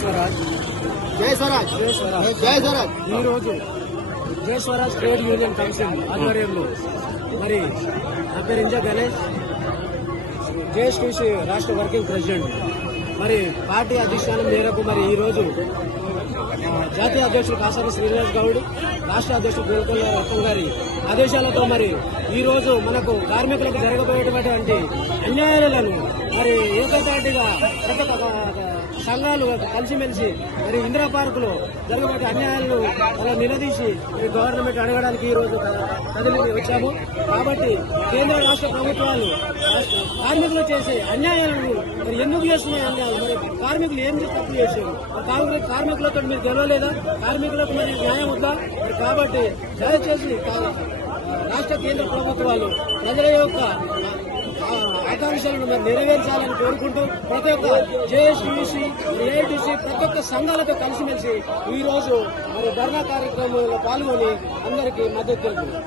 స్వరాజ్ జై స్వరాజ్. జై స్వరాజ్. జై స్వరాజ్. ఈ రోజు జై స్వరాజ్ ట్రేడ్ యూనియన్ కౌన్సిల్ ఆధ్వర్యంలో మరి నా పేరు ఇంజా గణేష్ జేఎస్టీసీ రాష్ట్ర వర్కింగ్ ప్రెసిడెంట్ మరి పార్టీ అధిష్టానం మేరకు మరి ఈ రోజు జాతీయ అధ్యక్షుడు కాసారి శ్రీనివాస్ గౌడ్ రాష్ట్ర అధ్యక్షుడు గోల్కొల్ల రత్నం గారి ఆదేశాలతో మరి ఈ రోజు మనకు కార్మికులకు జరగబోయేటువంటి అన్యాయాలను మరి ఏకతాటిగా సంఘాలు కలిసిమెలిసి మరి ఇందిరా పార్క్లో అన్యాయాలను అలా నిలదీసి మరి గవర్నమెంట్ అడగడానికి ఈ రోజు క- కదిలి వచ్చాము. కాబట్టి కేంద్ర రాష్ట్ర ప్రభుత్వాలు కార్మికులు చేసే అన్యాయాలను మరి ఎందుకు చేస్తున్నాయి అన్యాయాలు మరి కార్మికులు ఏం తప్పు చేశారు? మరి కార్మికులతో మీరు గెలవలేదా? కార్మికులకు మరి న్యాయం ఉందా? మరి కాబట్టి దయచేసి రాష్ట్ర కేంద్ర ప్రభుత్వాలు ప్రజల యొక్క ఆకాంక్షలను మరి నెరవేర్చాలని కోరుకుంటూ ప్రతి ఒక్క జేఎస్టీసీ ఏఐటీసీ ప్రతి ఒక్క సంఘాలతో కలిసిమెలిసి ఈ రోజు మరి ధర్నా కార్యక్రమంలో పాల్గొని అందరికీ మద్దతు తెలుపుతున్నాం.